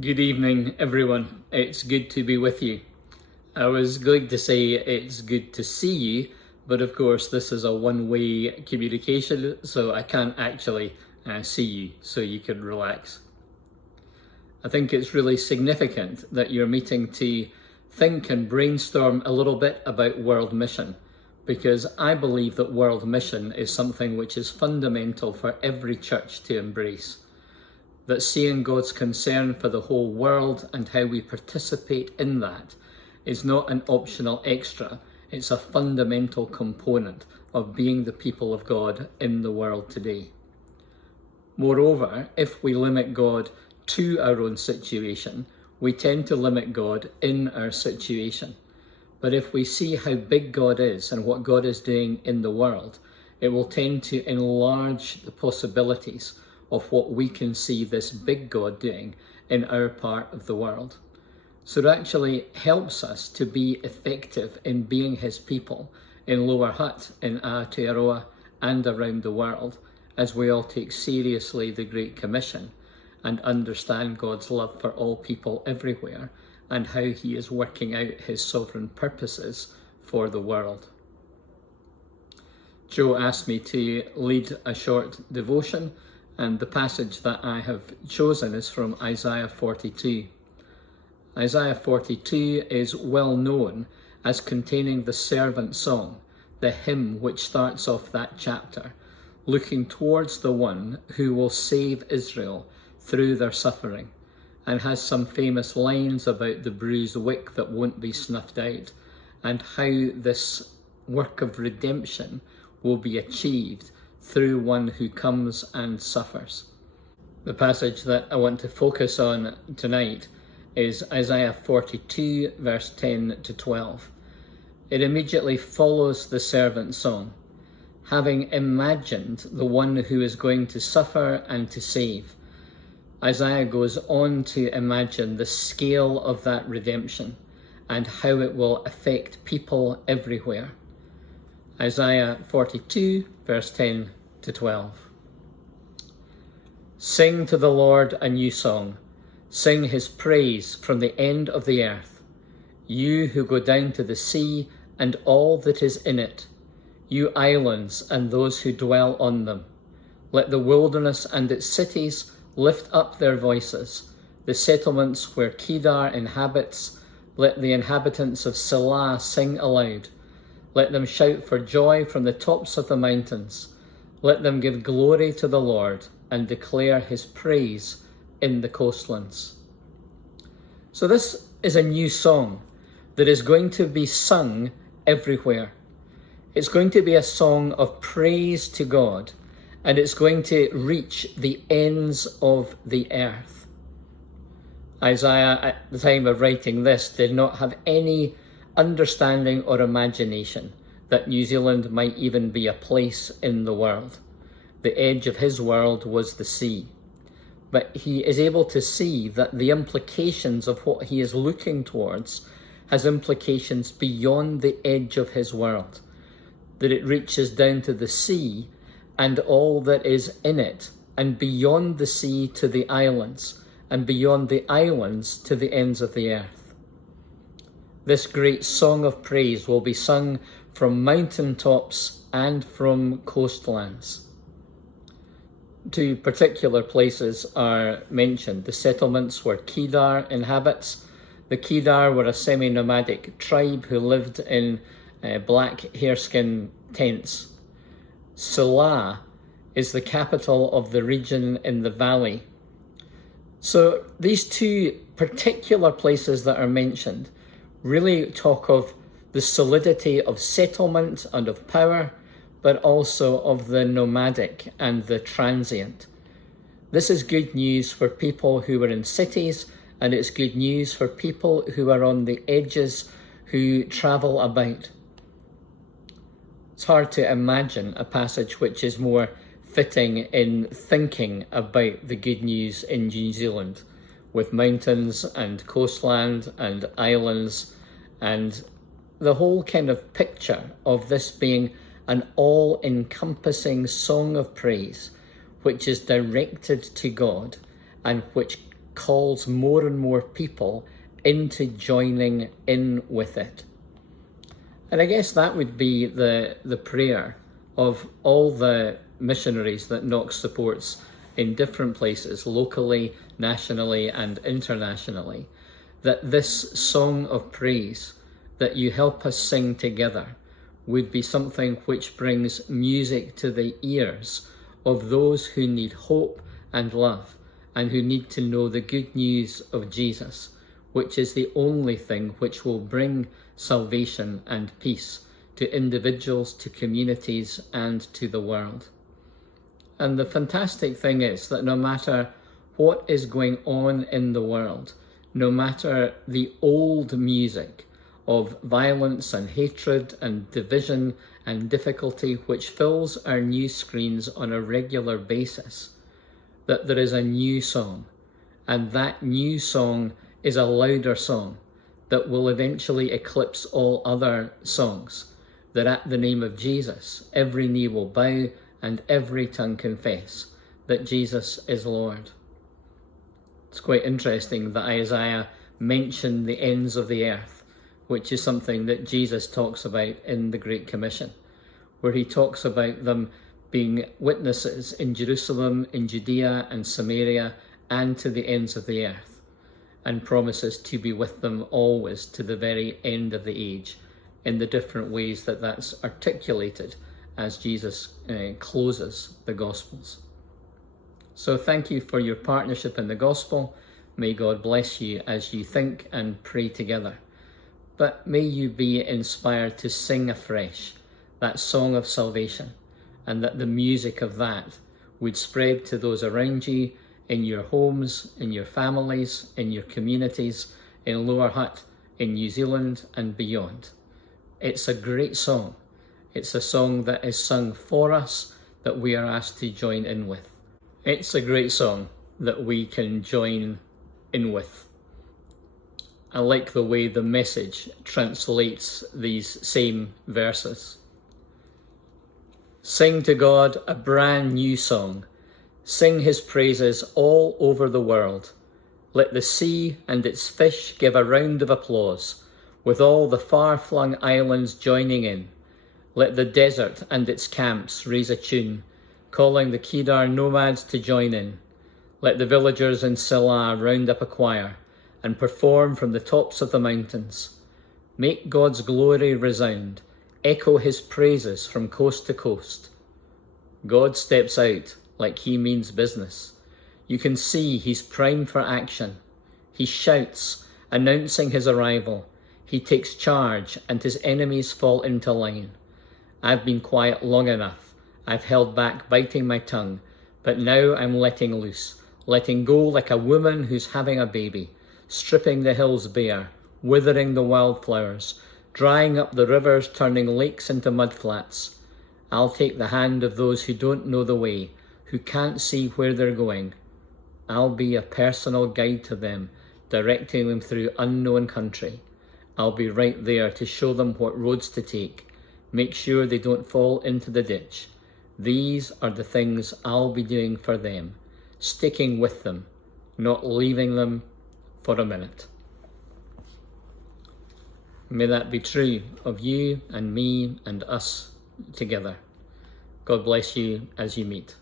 Good evening, everyone. It's good to be with you. I was going to say it's good to see you, but of course this is a one-way communication, so I can't actually see you, so you can relax. I think it's really significant that you're meeting to think and brainstorm a little bit about world mission, because I believe that world mission is something which is fundamental for every church to embrace. That seeing God's concern for the whole world and how we participate in that is not an optional extra, it's a fundamental component of being the people of God in the world today. Moreover, if we limit God to our own situation, we tend to limit God in our situation. But if we see how big God is and what God is doing in the world, it will tend to enlarge the possibilities of what we can see this big God doing in our part of the world. So it actually helps us to be effective in being his people in Lower Hutt, in Aotearoa and around the world, as we all take seriously the Great Commission and understand God's love for all people everywhere and how he is working out his sovereign purposes for the world. Joe asked me to lead a short devotion, and the passage that I have chosen is from Isaiah 42. Isaiah 42 is well known as containing the servant song, the hymn which starts off that chapter, looking towards the one who will save Israel through their suffering, and has some famous lines about the bruised wick that won't be snuffed out, and how this work of redemption will be achieved through one who comes and suffers. The passage that I want to focus on tonight is Isaiah 42, verse 10 to 12. It immediately follows the servant song, having imagined the one who is going to suffer and to save. Isaiah goes on to imagine the scale of that redemption and how it will affect people everywhere. Isaiah 42, verse 10 to 12. Sing to the Lord a new song. Sing his praise from the end of the earth. You who go down to the sea and all that is in it, you islands and those who dwell on them. Let the wilderness and its cities lift up their voices. The settlements where Kedar inhabits, let the inhabitants of Selah sing aloud. Let them shout for joy from the tops of the mountains. Let them give glory to the Lord and declare his praise in the coastlands. So this is a new song that is going to be sung everywhere. It's going to be a song of praise to God, and it's going to reach the ends of the earth. Isaiah, at the time of writing this, did not have any understanding or imagination that New Zealand might even be a place in the world. The edge of his world was the sea. But he is able to see that the implications of what he is looking towards has implications beyond the edge of his world, that it reaches down to the sea and all that is in it, and beyond the sea to the islands, and beyond the islands to the ends of the earth. This great song of praise will be sung from mountaintops and from coastlands. Two particular places are mentioned: the settlements where Kedar inhabits. The Kedar were a semi-nomadic tribe who lived in black hareskin tents. Selah is the capital of the region in the valley. So these two particular places that are mentioned really talk of the solidity of settlement and of power, but also of the nomadic and the transient. This is good news for people who are in cities, and it's good news for people who are on the edges, who travel about. It's hard to imagine a passage which is more fitting in thinking about the good news in New Zealand, with mountains and coastland and islands, and the whole kind of picture of this being an all-encompassing song of praise, which is directed to God and which calls more and more people into joining in with it. And I guess that would be the prayer of all the missionaries that Knox supports in different places, locally, nationally, and internationally, that this song of praise that you help us sing together would be something which brings music to the ears of those who need hope and love, and who need to know the good news of Jesus, which is the only thing which will bring salvation and peace to individuals, to communities, and to the world. And the fantastic thing is that no matter what is going on in the world, no matter the old music of violence and hatred and division and difficulty which fills our news screens on a regular basis, that there is a new song, and that new song is a louder song that will eventually eclipse all other songs, that at the name of Jesus, every knee will bow and every tongue confess that Jesus is Lord. It's quite interesting that Isaiah mentioned the ends of the earth, which is something that Jesus talks about in the Great Commission, where he talks about them being witnesses in Jerusalem, in Judea and Samaria, and to the ends of the earth, and promises to be with them always to the very end of the age, in the different ways that that's articulated as Jesus closes the Gospels. So thank you for your partnership in the Gospel. May God bless you as you think and pray together. But may you be inspired to sing afresh that song of salvation, and that the music of that would spread to those around you, in your homes, in your families, in your communities, in Lower Hutt, in New Zealand and beyond. It's a great song. It's a song that is sung for us, that we are asked to join in with. It's a great song that we can join in with. I like the way the Message translates these same verses. Sing to God a brand new song. Sing his praises all over the world. Let the sea and its fish give a round of applause, with all the far-flung islands joining in. Let the desert and its camps raise a tune, calling the Kedar nomads to join in. Let the villagers in Silla round up a choir and perform from the tops of the mountains. Make God's glory resound, echo his praises from coast to coast. God steps out like he means business. You can see he's primed for action. He shouts, announcing his arrival. He takes charge and his enemies fall into line. I've been quiet long enough. I've held back, biting my tongue, but now I'm letting loose, letting go like a woman who's having a baby, stripping the hills bare, withering the wildflowers, drying up the rivers, turning lakes into mudflats. I'll take the hand of those who don't know the way, who can't see where they're going. I'll be a personal guide to them, directing them through unknown country. I'll be right there to show them what roads to take, make sure they don't fall into the ditch. These are the things I'll be doing for them, sticking with them, not leaving them for a minute. May that be true of you and me and us together. God bless you as you meet.